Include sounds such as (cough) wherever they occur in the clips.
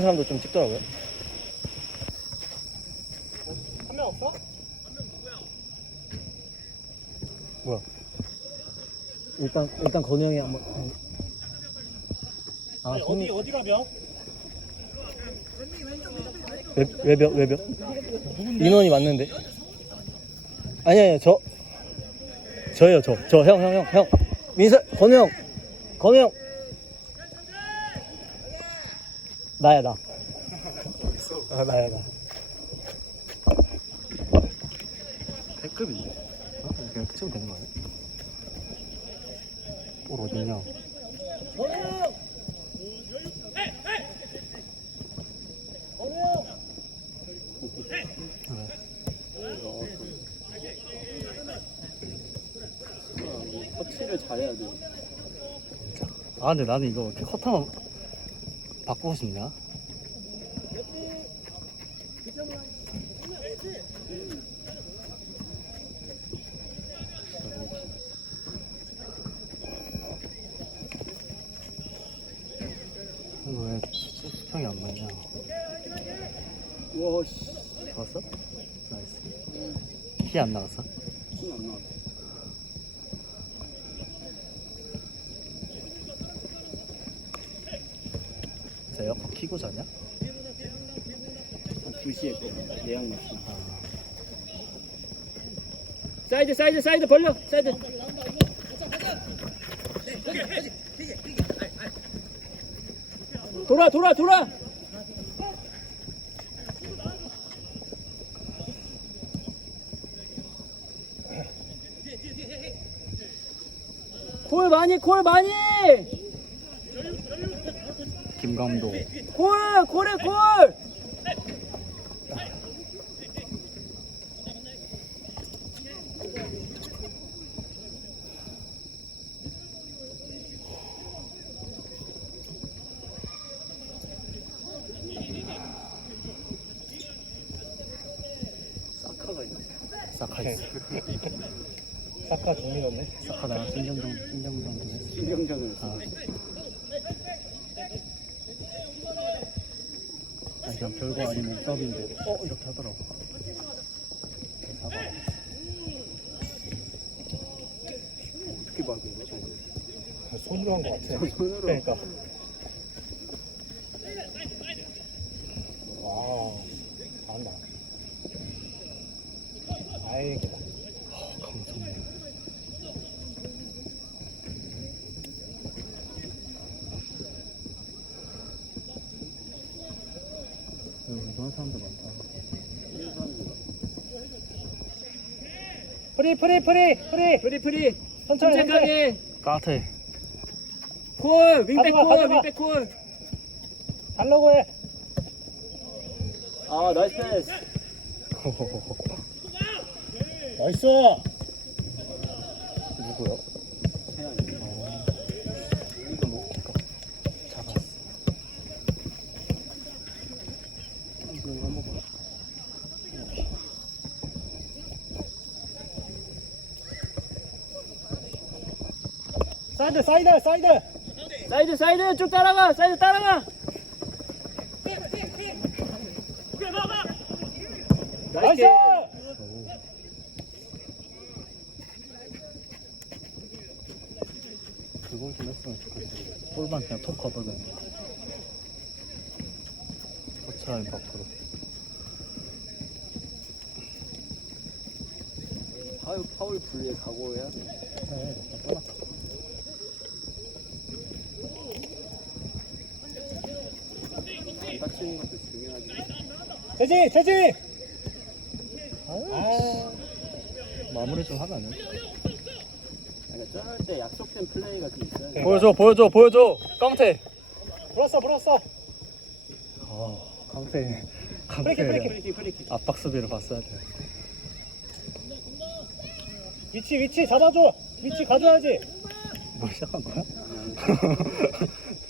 사람도 좀 찍더라고요. 한 명 없어? 일단 일단 건우 형이 한번. 아, 아니, 손이 어디 어디가 명? 외, 외벽 외벽. 인원이 맞는데. 아니 아니 저 저예요 저 저 형 형 형 형. 민서 건우 형 건우 형. 나야 나. 아 나야 나. B급인데? 어? 그냥 치면 되는 거 아니야? 볼 어딨냐? 터치를 잘해야 돼. 아 근데 나는 이거 이렇게 컷하면 바꾸고 싶냐? 이거 왜 수- 수평이 안 맞냐? 와, 씨. 좋았어? 나이스. 키안 나갔어? 손안 나왔어. 자, 에어컨 키고 자냐? 한 2시에 거. 예약 맞춤. 아, 사이드, 사이드, 사이드 벌려. 사이드. 돌아, 돌아, 돌아. 콜 많이, 콜 많이. 김감독. 콜, 콜에 콜. 사카 있어. (laughs) 사카 중이었네. 사카 나랑 신정정, 신정정도 했어. 신경전을. 아. 아니, 그냥 별거 아닌 목밥인데, 어? 이렇게 하더라고. 사과. 어떻게 막은 거야? 저거? 손으로 한 거 같아. 손으로. 그러니까. 와, 잘한다. 아이고. 감성네. 운동하는 사람도 많다. 프리 프리 프리 프리 프리 프리. 천천히 천천히. 까트. 콜, 윙백 가져가, 콜, 가져가. 윙백 콜. 달라고 해. 아, 나이스 패스. 나이스. 누구요? 태양이. 어. 이거 뭐, 이거 잡았어. 이거 한번 봐. 사이드 사이드 사이드. 사이드, 사이드 쭉 따라가. 사이드 따라가. 나이스. 그걸 좀 했으면 좋겠어. 볼만 그냥 톡 거. 터치라인 밖으로. 파울, 파울 분리에 각오해야 돼. 네, 떠나. 안 다치는 것도 중요하지. 아유, 아, 마무리 좀 하면 안 돼? 그러니까 저럴 때 약속된 플레이가 좀 있어야 돼. 보여줘, 보여줘, 보여줘. 깡태. 불었어 불었어. 아, 깡태. 깡태. 압박 수비를 봤어야 돼. 위치 위치 잡아줘. 위치 가져야지. 뭐 시작한 거야?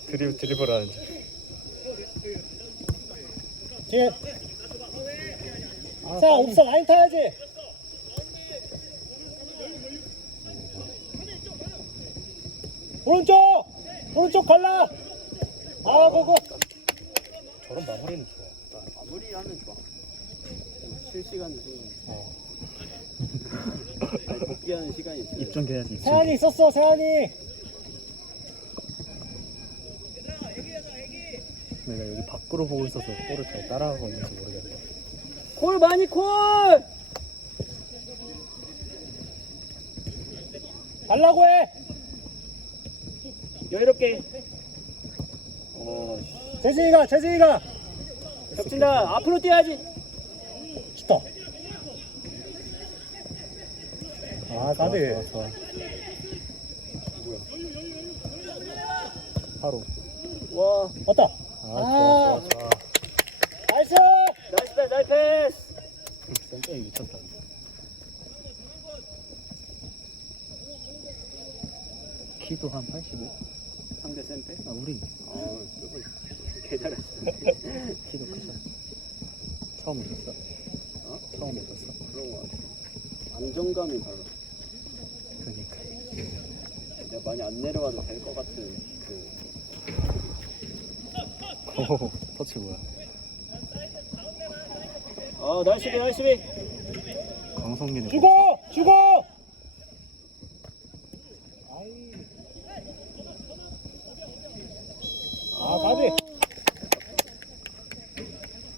드리 (laughs) 드리블 하는지. 뒤에. 자 옵션 라인 타야지. 오른쪽 오른쪽 갈라. 아 고고. 저런 마무리는 좋아. 마무리하면 좋아. 실시간 좀 어. 아니, (laughs) 복귀하는 시간이 있어요. 입증돼야지. 세안이 있었어 세안이 내가 여기 밖으로 보고 있어서 볼을 잘 따라가고 있는지 모르겠다. 콜 많이 콜! 달라고 해 여유롭게. 어, 재진이가 재진이가 겹친다. 앞으로 뛰어야지. 좋다 아 까비. 바로. 와, 왔다 아, 좋아, 좋아, 좋아. 나이스 나이스 패스, 미쳤다. 키도 한 85? 상대 센터? 아, 우리 아, 조금 개잘했어. 키도 크죠. 처음 오셨어? 어? 처음 오셨어? 그런 거 같아. 안정감이 달라. 그러니까. 내가 많이 안 내려와도 될 것 같은 그. 오, 터치 뭐야? 아, 나이스 비, 나이스 비. 강성민의 주고 주고 아이 아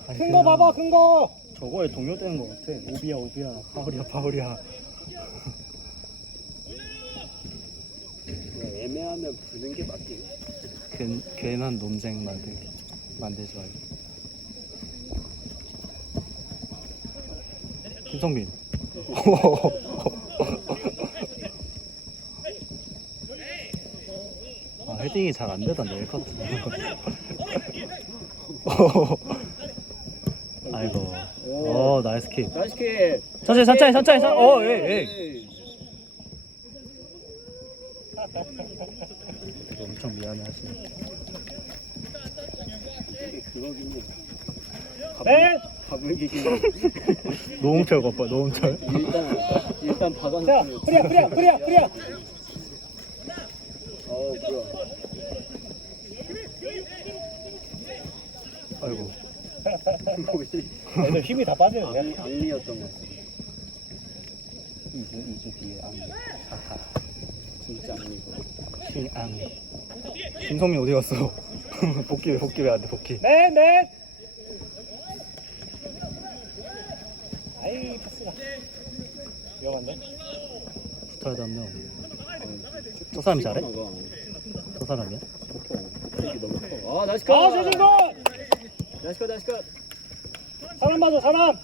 아니, 큰거 봐봐 큰 거 저거에 동요되는 것 같아. 오비야, 오비야, 파울이야, 파울이야. 그냥 애매하면 부는 게 맞긴. 괜, 괜한 논쟁 만들기. 만들지 말고. 김성민. (laughs) 아, 헤딩이 잘 안 되던데, 1컷. (laughs) 아이고. 어, 나이스 킥. 나이스 킥. 천천히, 천천히, 천천히, 천천히. 어, 예, 예. 되게 엄청 미안해 하시네. 그거긴 해. 네 가불기긴 노홍철 거봐, 노홍철. 일단, 일단 자 박아놓고. 프리야 프리야 프리야 프리야 어, 뭐야. 아이고. 뭐지? 애들 힘이 다 빠지는데 악리, 악리였던 거 같아. 2주, 2주 뒤에 앙. 하하. 진짜 악리고. 킹앙. 김성민 어디 갔어? 복귀 왜 복귀 왜 안 돼? 복귀. 네네 아이 패스가 위험한데 붙어야 돼한 명. 저 사람이 잘해? 저 사람이야? 아, 나이스 컷! 아 재진거 나이스 컷, 나이스 컷. 사람 봐줘 사람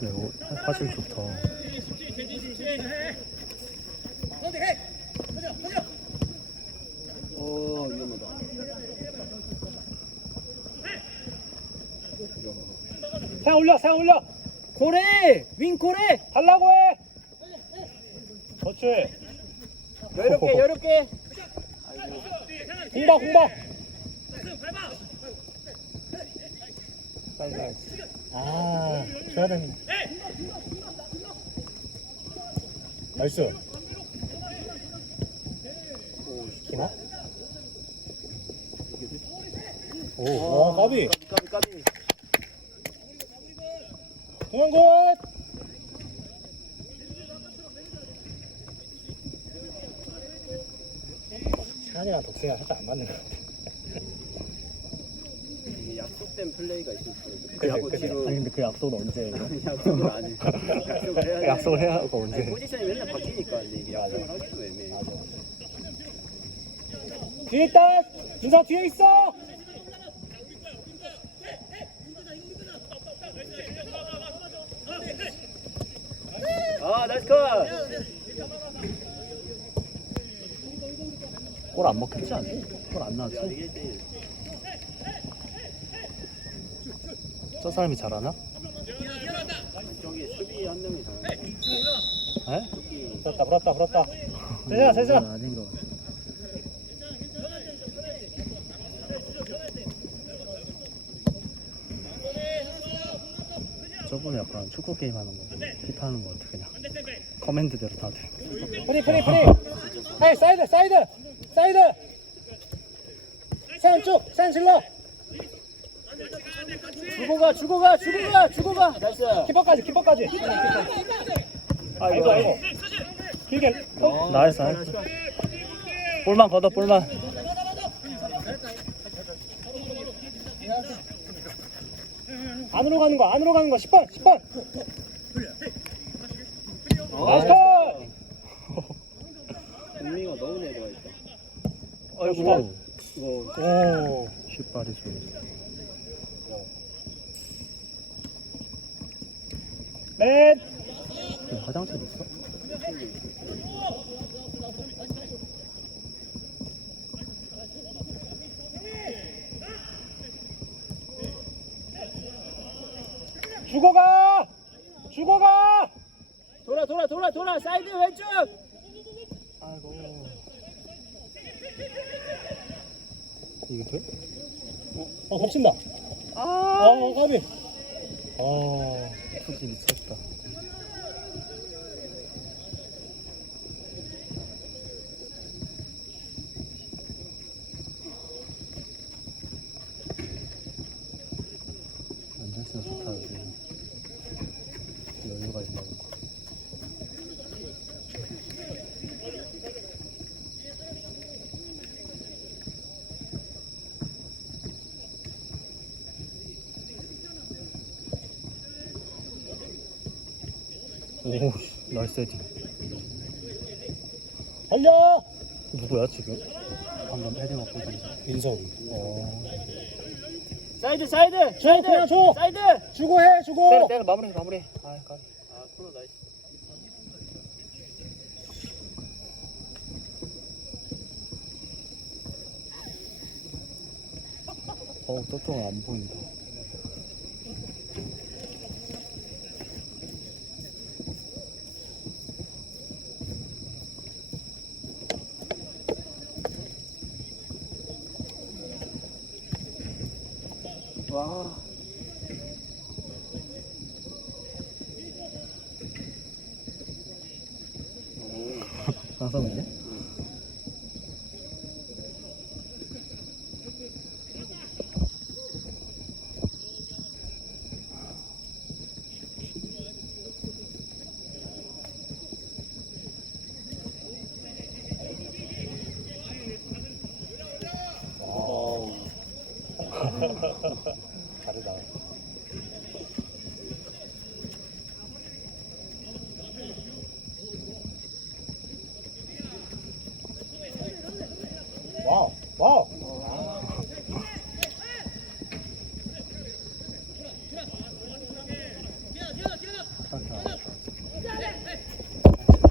네, 어, 사실 좋다. 오, 위험하다. 상 올려 상 올려 고래! 윙 고래! 달라고 해 그렇지 여유롭게, 여유롭게! 공박 공박 빨리 가. 아 줘야 되는데 나이스 오, 기나? 오. 와 까비 까비, 까비. 공연 굿 시간이랑 독생이랑 살짝 안 맞는 거 같아 이게 약속된 플레이가 있을 때. 그 약, 그리고 그, 뒤로. 아니 근데 그 약속은 언제? 해요? 약속은 안 해. (laughs) 약속을 해야 돼. 약속을 해야 하고 아니, 언제? 포지션이 맨날 바뀌니까 이게 약속을 하기도 애매해. 뒤에 있다 윤서 뒤에 있어 아, 나이스 컷! 골안 먹혔지 않아? 골안 야, 나왔지? 이게 제일 저 사람이 잘하나? 저기 수비 한 명이 잘하네. 에? 불었다 불었다 불었다 세진아 이건 아닌 같아. 저분은 약간 축구 게임 하는 거, 기타 하는 거 같아 그냥. 커맨드대로 다들. 프리 프리 프리 헤이 사이드 사이드 사이드 산쭉산 질러 주고 가, 주고 가, 주고 가, 주고 가. 나이스. 키퍼까지 키퍼까지 아이고 아이고 길게 어? 나이스. 볼만 걷어 볼만. 안으로 가는 거 안으로 가는 거 10번 10번 나이스 컷 국민이가 너무 내려와 있다. 아이고. 이거 오 슛발이 좋네. 넷 지금 화장실 있어? 죽어가 죽어가 돌아, 돌아, 돌아, 돌아. 사이드 왼쪽. 아이고. 이게 돼? 어 덮친다 아, 아 까비 아 투지 미쳤 지금. 여유가 있나 보고. 오, 나이스 헤딩. 달려 누구야 지금? 방금 헤딩 업고 있던 민성 어. 사이드, 사이드. 줘 사이드. 주고 해 주고 때려 마무리 마무리. 아, 까 아, 코너 나이스. (laughs) 어우, 또또안 보인다. 와. 강성이네? 다르다 와우 와우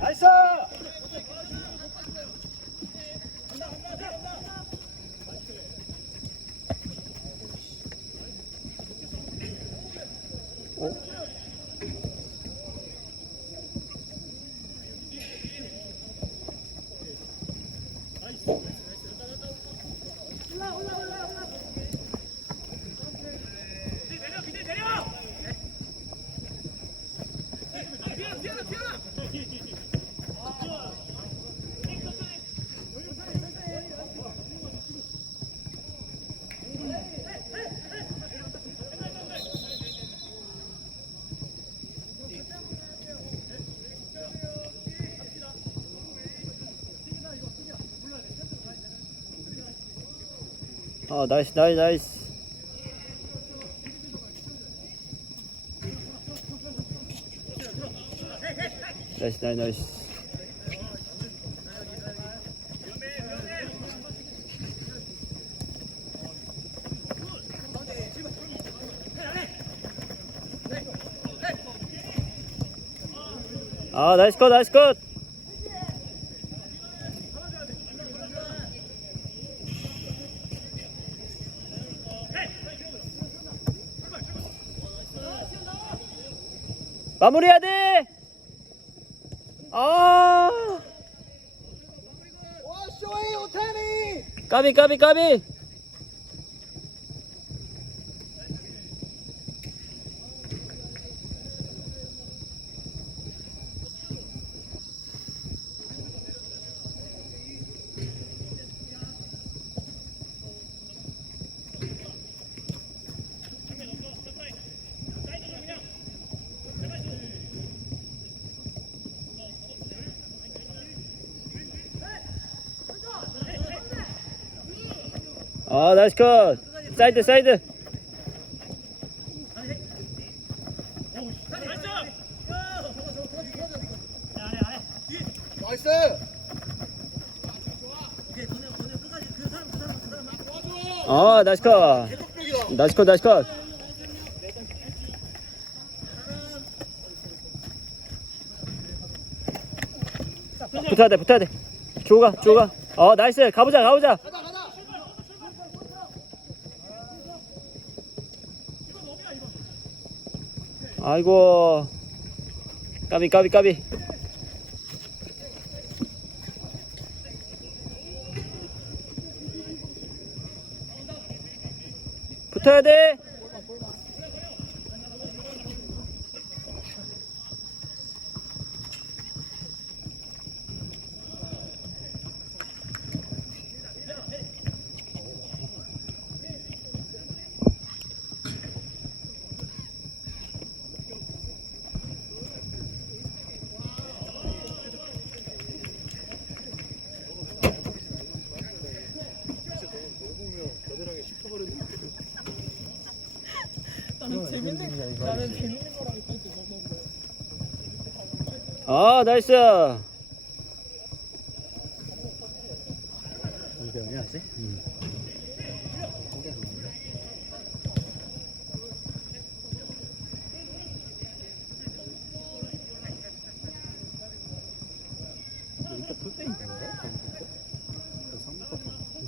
나이스 아, 나이스, 나이스, 나이스. 나이스, 나이스. 아, 나이스 컷, 나이스 컷. 마무리해야 돼. 아. 까비 까비 까비. 아 나이스 컷. 사이드 사이드. 나이스. 아 나이스 컷. 나이스 컷 나이스 컷. 붙어야 돼 붙어야 돼. 주호가 주호가. 어 나이스. 가보자 가보자 아이고. 까비 까비 까비. 붙어야 돼 겨드랑이 씹혀버리는 나는 재밌는 나는 재밌는 거라고 했지 너무 아 나이스 봐요?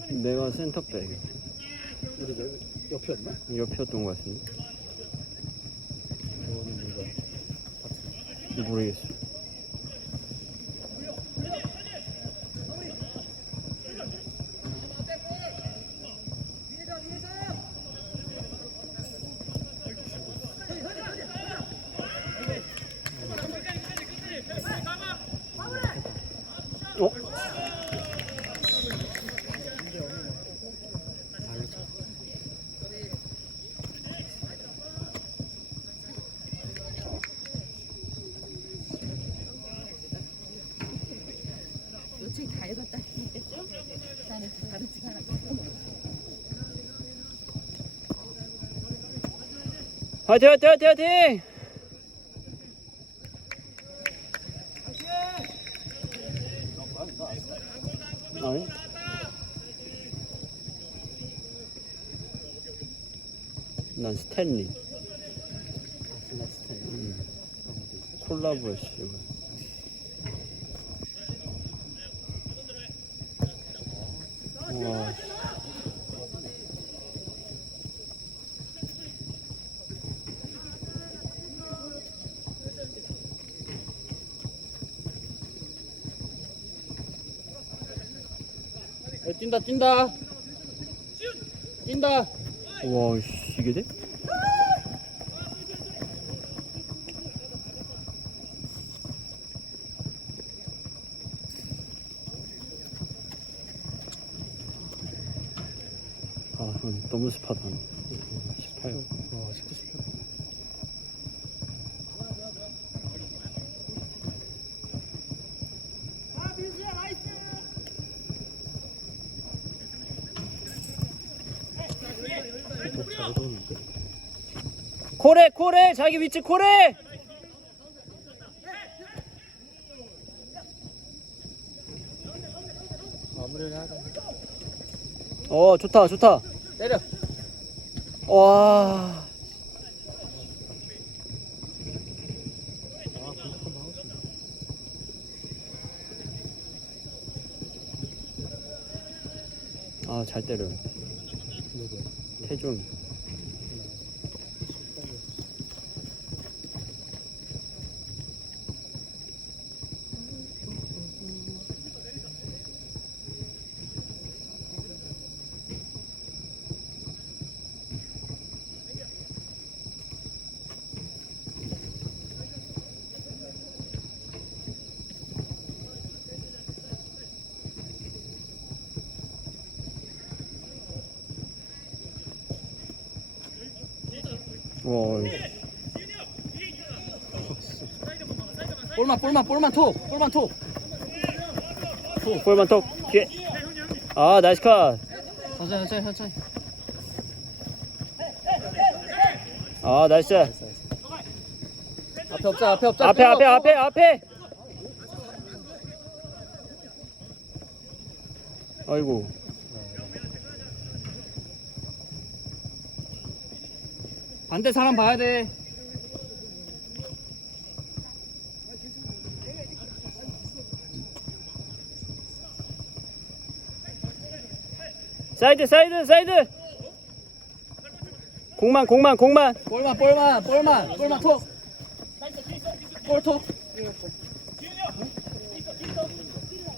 내가 센터백 옆이었나? 옆이었던 것 같은데 모르겠어 어? 너책 다 읽었다 했겠죠? 나는 다 다르지 않았어 화이팅 화이팅 화이팅 화이팅! 아니 난 스탠리. 음, 콜라보였어 이거. 와 뛴다 뛴다 뛴다 와, 씨, 이게 돼? 아, 형, 너무 습하다. 코레, 코레! 자기 위치 코레! 마무리를 하자 어, 좋다, 좋다. 때려 와. 아 잘 때려. 태종. 와, 볼만 볼만 볼만 톡 볼만 톡 볼만 톡. 뒤에. 아, 나이스 컷. 천천히 천천히 천천히 아 나이스 앞에 없자 앞에 없자 앞에 앞에 앞에 앞에 아이고 반대 사람 봐야 돼. 사이드 사이드 사이드. 공만 공만 공만. 볼만 볼만 볼만 볼만 톡. 볼톡.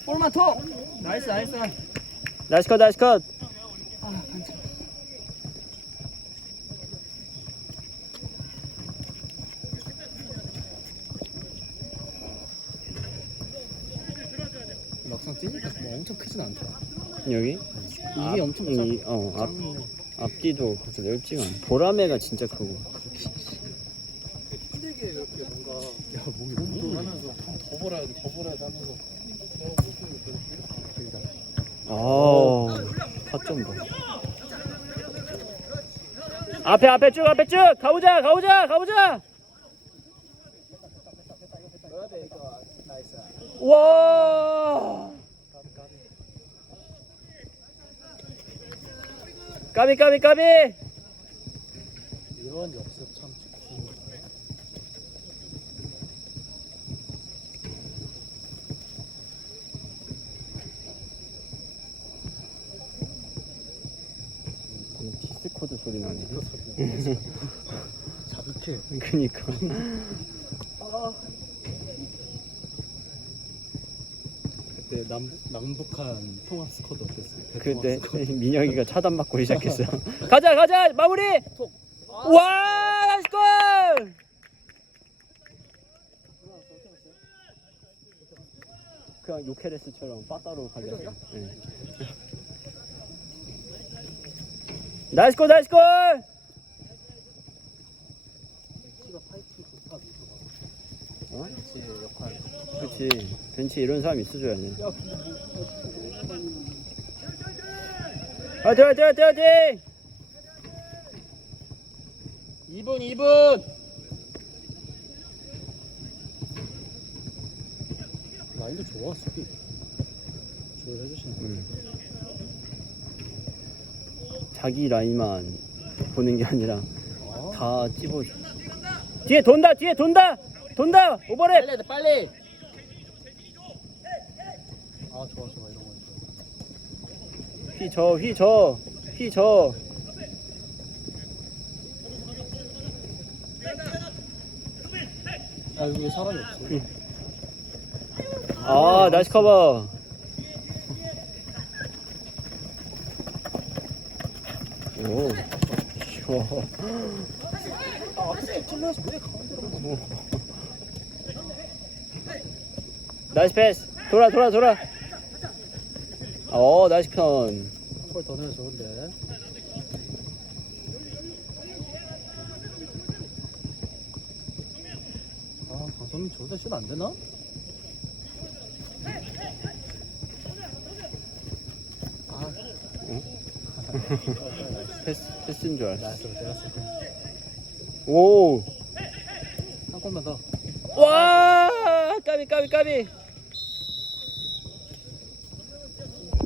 볼만 톡. 나이스 나이스. 나이스 컷 나이스 컷 뛰니까 뭐 엄청 크진 않다. 여기? 이게 엄청 작아. 이, 어, 앞, 앞뒤도 그렇게 넓지가 않아. 보라매가 진짜 크고. 힘들게 이렇게 뭔가 야 목이 너무 하면서 더 벌어야 돼, 더 벌어야 돼 하면서 아, 타점 봐. 앞에 앞에 쭉 앞에 쭉! 가보자 가보자 가보자. 와. 까비 까비 까비. 이런 역습 참 좋고 디스코드 소리 나네. (laughs) 자극해 그니까. 그때 남북, 남북한 통합 스쿼드 어땠어요? 그때 (laughs) 민혁이가 차단받고 시작했어. (laughs) (laughs) 가자 가자 마무리. 와 나이스 골. 그냥 요케레스처럼 빠따로 갈렸어. 네. 나이스 골 나이스 골. 어? 역할 그렇지. 벤치 이런 사람 있어줘야지. 화이팅 화이팅 화이팅 화이팅. 2분 2분. 라인도 좋아 수비 조율해주시는 거 음. 자기 라인만 보는 게 아니라 아, 다 찝어줘. 뒤에 돈다, 뒤에 돈다, 돈다. 오버랩. 빨리 빨리 아 좋아 좋아 이런 거 좋아 휘저, 휘저, 휘저. 아 여기 왜 사람이 없어 아, 나이스 커버. 오, 쉬워. 아 앞에 찔러서 왜 가운데로 나이스 패스. 돌아, 돌아, 돌아. 어, 나이스 편. 한골더 내면 좋은데 아 방송님 저기다 슛 안 되나? 아 패스, 패스인 줄 알았어. 나이스 때렸을 오, 때한 골만 더 와, 까비, 까비, 까비.